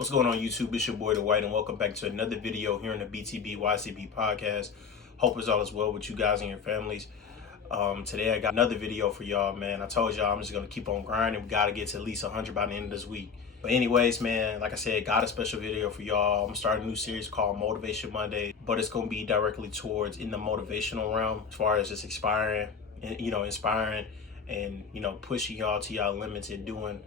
What's going on YouTube? It's your boy The White and welcome back to another video here on the BTB YCB podcast. Hope it's all is well with you guys and your families. Today I got another video for y'all, man. I told y'all I'm just gonna keep on grinding. We gotta get to at least 100 by the end of this week. But anyways, man, like I said, got a special video for y'all. I'm gonna start a new series called Motivation Monday, but it's gonna be directly towards in the motivational realm as far as just inspiring and pushing y'all to y'all limits and doing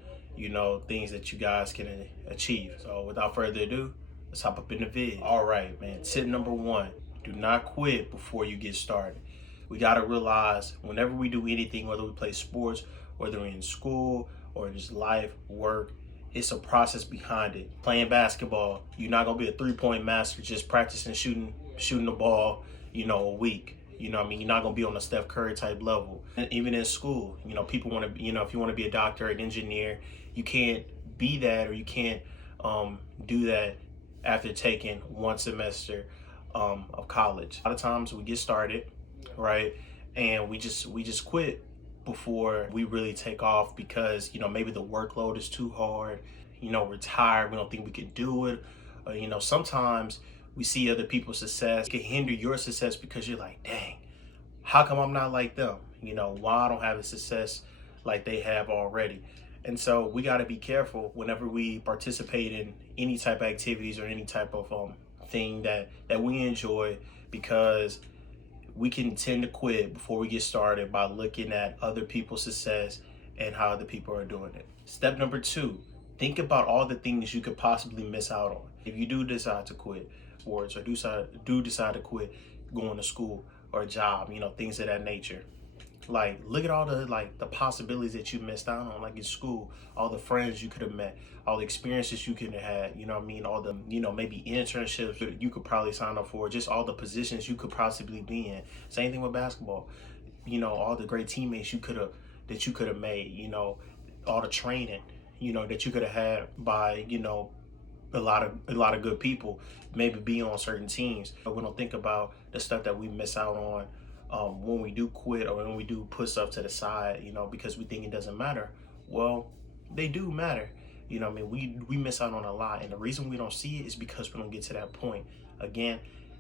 things that you guys can achieve. So without further ado, let's hop up in the vid. All right, man. Tip number one: do not quit before you get started. We gotta realize whenever we do anything, whether we play sports, whether we're in school or just life, work, it's a process behind it. Playing basketball, you're not gonna be a three-point master just practicing shooting the ball, a week. You're not gonna be on a Steph Curry type level. And even in school, people want to, if you want to be a doctor, an engineer, you can't be that, or you can't do that after taking one semester of college. A lot of times we get started, right, and we just quit before we really take off because maybe the workload is too hard. We're tired. We don't think we can do it. Sometimes we see other people's success. It can hinder your success because you're like, dang, how come I'm not like them? Why I don't have the success like they have already? And so we got to be careful whenever we participate in any type of activities or any type of thing that we enjoy, because we can tend to quit before we get started by looking at other people's success and how other people are doing it. Step number two: think about all the things you could possibly miss out on if you do decide to quit sports, or do decide to quit going to school or a job, things of that nature. Like, look at all the possibilities that you missed out on, like in school, all the friends you could have met, all the experiences you could have had, all the, maybe internships that you could probably sign up for, just all the positions you could possibly be in. Same thing with basketball, all the great teammates you could have made, all the training, that you could have had by, a lot of good people maybe be on certain teams. But we don't think about the stuff that we miss out on when we do quit, or when we do put stuff to the side, because we think it doesn't matter. Well, they do matter. We miss out on a lot, and the reason we don't see it is because we don't get to that point. Again,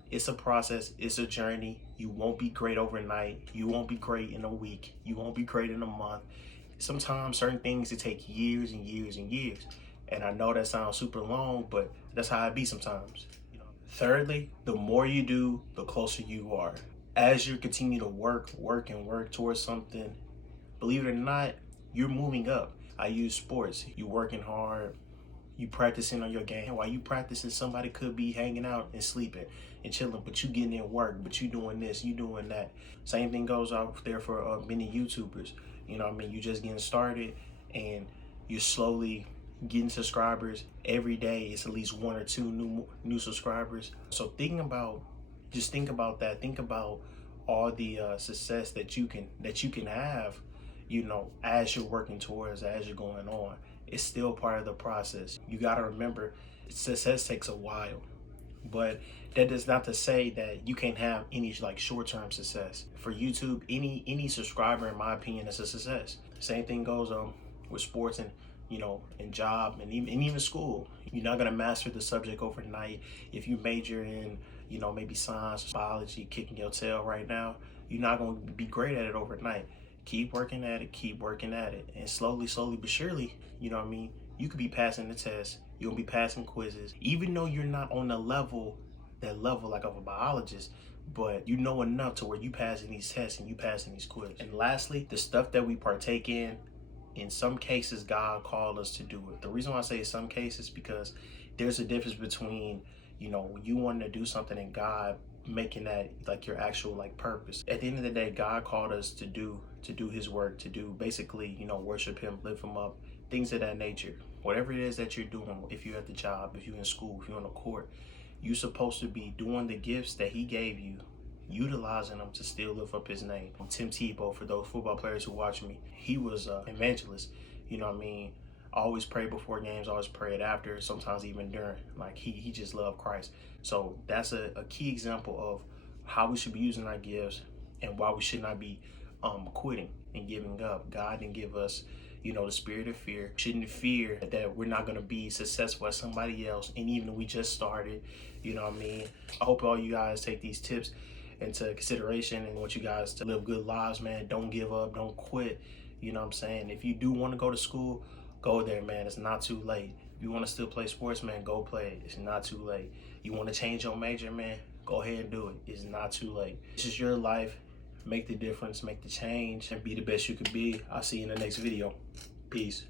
it's a process, it's a journey. You won't be great overnight. You won't be great in a week. You won't be great in a month. Sometimes certain things, it take years and years and years. And I know that sounds super long, but that's how it be sometimes. Thirdly, the more you do, the closer you are. As you continue to work towards something, believe it or not, you're moving up. I use sports. You working hard, you practicing on your game. While you practicing, somebody could be hanging out and sleeping and chilling, but you getting in work, but you doing this, you doing that. Same thing goes out there for many YouTubers. You just getting started, and you're slowly getting subscribers. Every day it's at least one or two new subscribers. So think about that. Think about all the success that you can have, as you're working towards, as you're going on. It's still part of the process. You got to remember, success takes a while, but that is not to say that you can't have any short-term success. For YouTube, any subscriber, in my opinion, is a success. Same thing goes with sports and in job, and even school. You're not gonna master the subject overnight. If you major in maybe science, biology, kicking your tail right now, you're not gonna be great at it overnight. Keep working at it, and slowly but surely, you could be passing the test. You're gonna be passing quizzes, even though you're not on that level like of a biologist, but you know enough to where you passing these tests and you passing these quizzes. And lastly, the stuff that we partake in some cases, God called us to do it. The reason why I say in some cases, because there's a difference between, you wanting to do something and God making that like your actual purpose. At the end of the day, God called us to do his work, to do basically, worship him, lift him up, things of that nature. Whatever it is that you're doing, if you're at the job, if you're in school, if you're on the court, you're supposed to be doing the gifts that he gave you, utilizing them to still lift up his name. Tim Tebow, for those football players who watch me, he was an evangelist. Always pray before games, always pray it after, sometimes even during. He just loved Christ. So that's a key example of how we should be using our gifts and why we should not be quitting and giving up. God didn't give us the spirit of fear. Shouldn't fear that we're not going to be successful as somebody else. And even if we just started, you know what I mean? I hope all you guys take these tips into consideration and want you guys to live good lives, man. Don't give up. Don't quit. You know what I'm saying? If you do want to go to school, go there, man. It's not too late. If you want to still play sports, man, go play. It's not too late. You want to change your major, man, go ahead and do it. It's not too late. This is your life. Make the difference, make the change, and be the best you could be. I'll see you in the next video. Peace.